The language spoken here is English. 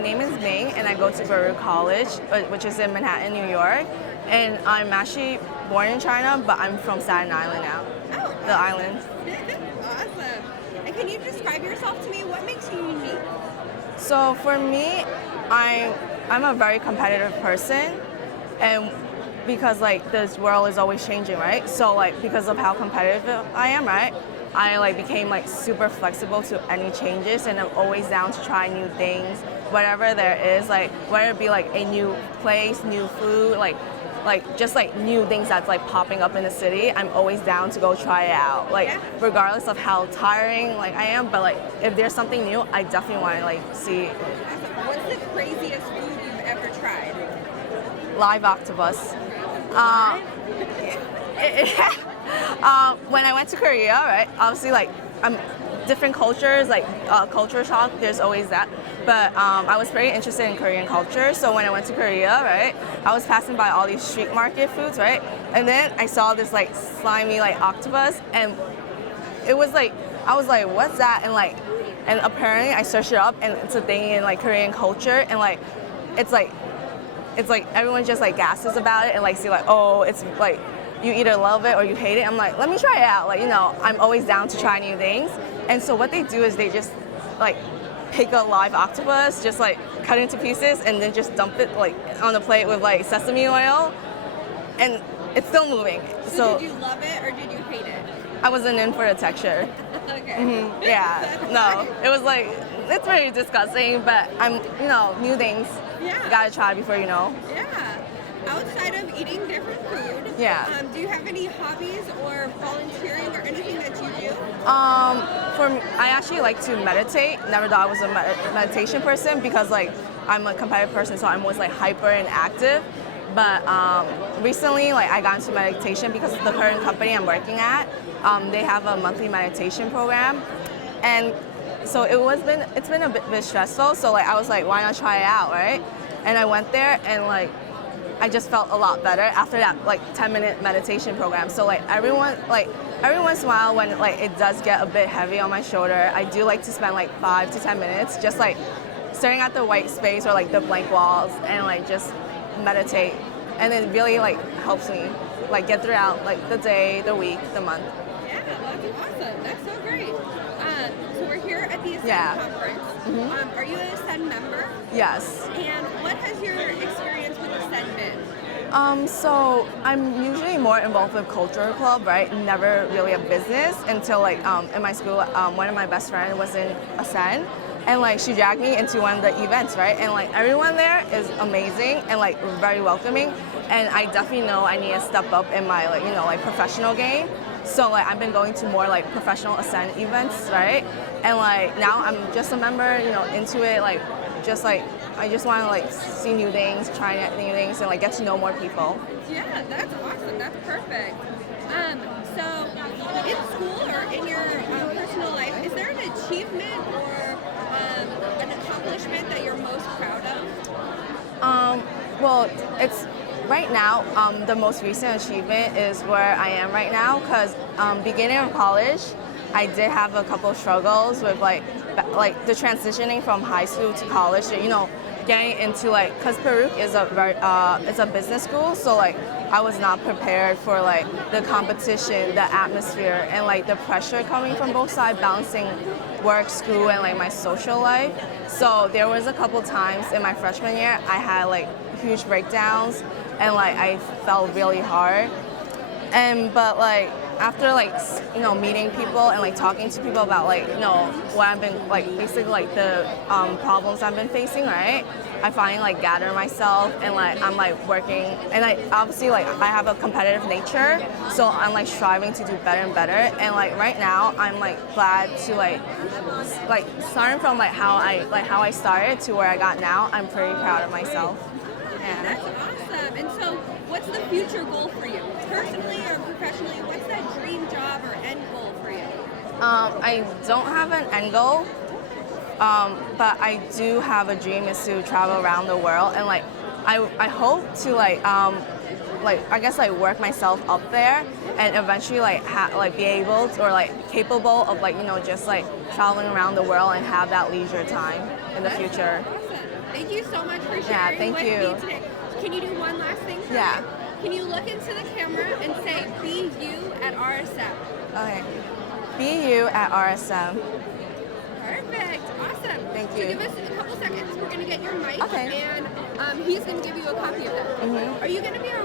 name is Ming, and I go to Baruch College, which is in Manhattan, New York. And I'm actually born in China, but I'm from Staten Island now, Oh, the island. awesome. And can you describe yourself to me? What makes you unique? So for me, I'm a very competitive person, and because like this world is always changing, right? So like because of how competitive I am, right? I like became like super flexible to any changes, and I'm always down to try new things, whatever there is, like whether it be like a new place, new food, like just like new things that's like popping up in the city. I'm always down to go try it out, like Yeah. regardless of how tiring like I am. But like if there's something new, I definitely want to like see Awesome. What's the craziest food you've ever tried? live octopus. When I went to Korea, right? Obviously, like different cultures, like culture shock. There's always that. But I was pretty interested in Korean culture. So when I went to Korea, right, I was passing by all these street market foods, right, and then I saw this like slimy like octopus, and it was like I was like, what's that? And apparently I searched it up, and it's a thing in like Korean culture, and like it's like everyone just like gasses about it and like see like, oh, it's like you either love it or you hate it. I'm like, let me try it out. Like, I'm always down to try new things. And so what they do is they just like pick a live octopus, just like cut it into pieces, and then just dump it like on a plate with like sesame oil, and it's still moving. So did you love it or did you hate it? I wasn't in for the texture. Okay. Yeah, no, it was like, it's very disgusting, but new things. Yeah. You gotta try before you know. Yeah. Outside of eating different food, Yeah. Do you have any hobbies or volunteering or anything that you do? I actually like to meditate. Never thought I was a meditation person because like I'm a competitive person, so I'm always like hyper and active. But recently, like I got into meditation because the current company I'm working at, they have a monthly meditation program, and so it's been a bit stressful. So like I was like, why not try it out, right? And I went there, and like I just felt a lot better after that like 10-minute meditation program. So like every once in a while when like it does get a bit heavy on my shoulder, I do like to spend like 5 to 10 minutes just like staring at the white space or like the blank walls and like just meditate, and it really like helps me like get throughout like the day, the week, the month. Yeah, that's awesome. That's so great. So we're here at the Ascend Yeah. conference. Are you an Ascend member? Yes. And what has your experience with Ascend been? So I'm usually more involved with culture club, right? Never really a business until like in my school, one of my best friends was in Ascend, and like she dragged me into one of the events, right? And like everyone there is amazing and like very welcoming, and I definitely know I need to step up in my like professional game. So like I've been going to more like professional Ascend events, right? And like now I'm just a member, into it, like just like I just want to like see new things, try new things, and like get to know more people. Yeah, that's awesome. That's perfect. So in school or in your personal life, is there an achievement or an accomplishment that you're most proud of? Well, it's right now. The most recent achievement is where I am right now, because beginning of college, I did have a couple struggles with like the transitioning from high school to college. Getting into like, because Baruch is it's a business school, so like I was not prepared for like the competition, the atmosphere, and like the pressure coming from both sides, balancing work, school, and like my social life. So there was a couple times in my freshman year I had like huge breakdowns, and like I felt really hard. But like after like meeting people and like talking to people about like what I've been like basically like the problems I've been facing, right? I finally like gather myself, and like I'm like working, and I obviously like I have a competitive nature, so I'm like striving to do better and better. And like right now I'm like glad to like starting from like how I started to where I got now. I'm pretty proud of myself. Yeah. That's awesome. And so what's the future goal for you? Personally or professionally, what's that dream job or end goal for you? I don't have an end goal, but I do have a dream is to travel around the world, and like I hope to like I guess like work myself up there, and eventually like be able to, or like capable of like just like traveling around the world and have that leisure time in the future. Awesome. Thank you so much for sharing Yeah, thank with you. me today. Can you do one last thing for Yeah. me? Can you look into the camera and say, be you at RSM? Okay. Be you at RSM. Perfect. Awesome. Thank So you. give us a couple seconds. We're going to get your mic. Okay. And he's going to give you a copy of that. Mhm. Are you going to be